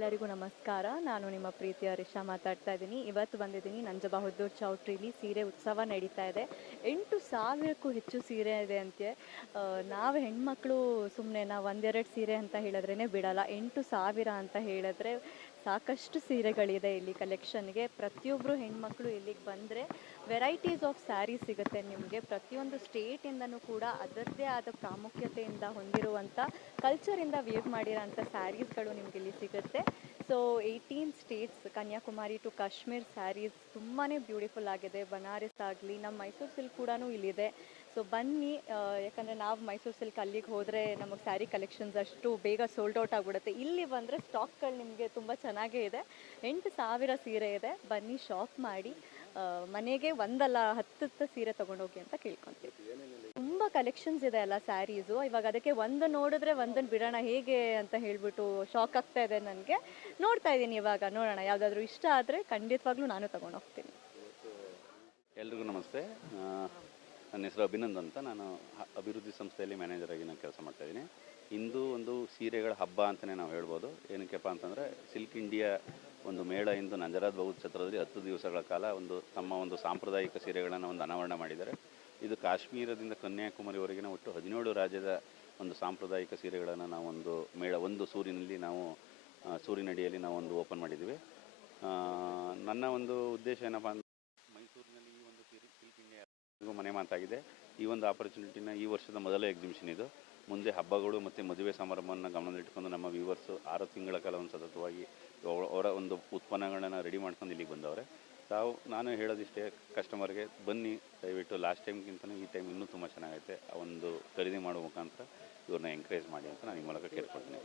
ಎಲ್ಲರಿಗೂ ನಮಸ್ಕಾರ. ನಾನು ನಿಮ್ಮ ಪ್ರೀತಿಯ ರಿಷಾ ಮಾತಾಡ್ತಾ ಇದ್ದೀನಿ. ಇವತ್ತು ಬಂದಿದ್ದೀನಿ ನಂಜ ಬಹದ್ದೂರ್ ಚೌಟ್ರಿಲಿ ಸೀರೆ ಉತ್ಸವ ನಡೀತಾ ಇದೆ. 8,000ಕ್ಕೂ ಹೆಚ್ಚು ಸೀರೆ ಇದೆ ಅಂತೆ. ನಾವು ಹೆಣ್ಮಕ್ಳು ಸುಮ್ಮನೆ ನಾವು ಒಂದೆರಡು ಸೀರೆ ಅಂತ ಹೇಳಿದ್ರೇ ಬಿಡಲ್ಲ. 8,000 ಅಂತ ಹೇಳಿದ್ರೆ ಸಾಕಷ್ಟು ಸೀರೆಗಳಿದೆ ಇಲ್ಲಿ ಕಲೆಕ್ಷನ್ಗೆ. ಪ್ರತಿಯೊಬ್ಬರು ಹೆಣ್ಮಕ್ಳು ಇಲ್ಲಿಗೆ ಬಂದರೆ ವೆರೈಟೀಸ್ ಆಫ್ ಸ್ಯಾರೀಸ್ ಸಿಗುತ್ತೆ ನಿಮಗೆ. ಪ್ರತಿಯೊಂದು ಸ್ಟೇಟಿಂದನೂ ಕೂಡ ಅದರದ್ದೇ ಆದ ಪ್ರಾಮುಖ್ಯತೆಯಿಂದ ಹೊಂದಿರುವಂಥ ಕಲ್ಚರಿಂದ ವೇವ್ ಮಾಡಿರೋಂಥ ಸ್ಯಾರೀಸ್ಗಳು ನಿಮ್ಗೆ ಇಲ್ಲಿ ಸಿಗುತ್ತೆ. So 18 states, Kanyakumari to Kashmir sarees ತುಂಬಾ ಬ್ಯೂಟಿಫುಲ್ ಆಗಿದೆ. ಬನಾರಸ್ ಆಗಲಿ, ನಮ್ಮ ಮೈಸೂರು ಸಿಲ್ಕ್ ಕೂಡ ಇಲ್ಲಿದೆ. ಸೊ ಬನ್ನಿ, ಯಾಕಂದರೆ ನಾವು ಮೈಸೂರು ಸಿಲ್ಕ್ ಅಲ್ಲಿಗೆ ಹೋದರೆ ನಮಗೆ ಸ್ಯಾರಿ ಕಲೆಕ್ಷನ್ಸ್ ಅಷ್ಟು ಬೇಗ ಸೋಲ್ಡ್ ಔಟ್ ಆಗಿಬಿಡುತ್ತೆ. ಇಲ್ಲಿ ಬಂದರೆ ಸ್ಟಾಕ್ಗಳು ನಿಮಗೆ ತುಂಬ ಚೆನ್ನಾಗೇ ಇದೆ. 8,000 ಸೀರೆ ಇದೆ. ಬನ್ನಿ, ಶಾಪ್ ಮಾಡಿ ಮನೆಗೆ ಒಂದಲ್ಲ 10 ಸೀರೆ ತೊಗೊಂಡೋಗಿ ಅಂತ ಕೇಳ್ಕೊತೀವಿ. ತುಂಬ ಕಲೆಕ್ಷನ್ಸ್ ಇದೆ ಅಲ್ಲ ಸ್ಯಾರೀಸು. ಇವಾಗ ಅದಕ್ಕೆ ಒಂದು ನೋಡಿದ್ರೆ ಒಂದನ್ನು ಬಿಡೋಣ ಹೇಗೆ ಅಂತ ಹೇಳಿಬಿಟ್ಟು ಶಾಕ್ ಆಗ್ತಾ ಇದೆ ನನಗೆ. ನೋಡ್ತಾ ಇದ್ದೀನಿ, ಇವಾಗ ನೋಡೋಣ ಯಾವುದಾದ್ರೂ ಇಷ್ಟ ಆದರೆ ಖಂಡಿತವಾಗ್ಲೂ ನಾನು ತೊಗೊಂಡೋಗ್ತೀನಿ. ಎಲ್ರಿಗೂ ನಮಸ್ತೆ. ನನ್ನ ಹೆಸರು ಅಭಿನಂದ್ ಅಂತ. ನಾನು ಅಭಿವೃದ್ಧಿ ಸಂಸ್ಥೆಯಲ್ಲಿ ಮ್ಯಾನೇಜರ್ ಆಗಿ ನಾನು ಕೆಲಸ ಮಾಡ್ತಾಯಿದ್ದೀನಿ. ಇಂದು ಒಂದು ಸೀರೆಗಳ ಹಬ್ಬ ಅಂತಲೇ ನಾವು ಹೇಳ್ಬೋದು. ಏನಕ್ಕೆಪ್ಪ ಅಂತಂದರೆ ಸಿಲ್ಕ್ ಇಂಡಿಯಾ ಒಂದು ಮೇಳ ಇಂದು ನಂಜರಾಜ್ ಬೌದ್ಧ ಛತ್ರದಲ್ಲಿ 10 ದಿವಸಗಳ ಕಾಲ ತಮ್ಮ ಒಂದು ಸಾಂಪ್ರದಾಯಿಕ ಸೀರೆಗಳನ್ನು ಒಂದು ಅನಾವರಣ ಮಾಡಿದ್ದಾರೆ. ಇದು ಕಾಶ್ಮೀರದಿಂದ ಕನ್ಯಾಕುಮಾರಿವರೆಗಿನ ಒಟ್ಟು 17 ರಾಜ್ಯದ ಒಂದು ಸಾಂಪ್ರದಾಯಿಕ ಸೀರೆಗಳನ್ನು ನಾವು ಒಂದು ಸೂರಿನಲ್ಲಿ ಸೂರಿನಡಿಯಲ್ಲಿ ನಾವು ಓಪನ್ ಮಾಡಿದ್ದೀವಿ. ನನ್ನ ಒಂದು ಉದ್ದೇಶ ಏನಪ್ಪ ಅಂದರೆ ಮೈಸೂರಿನಲ್ಲಿ ಈ ಒಂದು ಸಿಲ್ಕ್ ಇಂಡಿಯಾ ಮನೆ ಮಾತಾಗಿದೆ. ಈ ಒಂದು ಆಪರ್ಚುನಿಟಿನ ಈ ವರ್ಷದ ಮೊದಲ ಎಕ್ಸಿಬಿಷನ್ ಇದು. ಮುಂದೆ ಹಬ್ಬಗಳು ಮತ್ತು ಮದುವೆ ಸಮಾರಂಭವನ್ನು ಗಮನದಲ್ಲಿಟ್ಕೊಂಡು ನಮ್ಮ ವ್ಯೂವರ್ಸು 6 ತಿಂಗಳ ಕಾಲ ಸತತವಾಗಿ ಅವರ ಒಂದು ಉತ್ಪನ್ನಗಳನ್ನು ರೆಡಿ ಮಾಡ್ಕೊಂಡು ಇಲ್ಲಿಗೆ ಬಂದವರು. ನಾನು ಹೇಳೋದಿಷ್ಟೇ, ಕಸ್ಟಮರ್ಗೆ ಬನ್ನಿ, ದಯವಿಟ್ಟು ಲಾಸ್ಟ್ ಟೈಮ್ಗಿಂತಲೂ ಈ ಟೈಮ್ ಇನ್ನೂ ತುಂಬ ಚೆನ್ನಾಗೈತೆ. ಆ ಒಂದು ಖರೀದಿ ಮಾಡೋ ಮುಖಾಂತರ ಇವ್ರನ್ನ ಎಂಕರೇಜ್ ಮಾಡಿ ಅಂತ ನಾನು ಈ ಮೂಲಕ ಕೇಳ್ಕೊಳ್ತೀನಿ.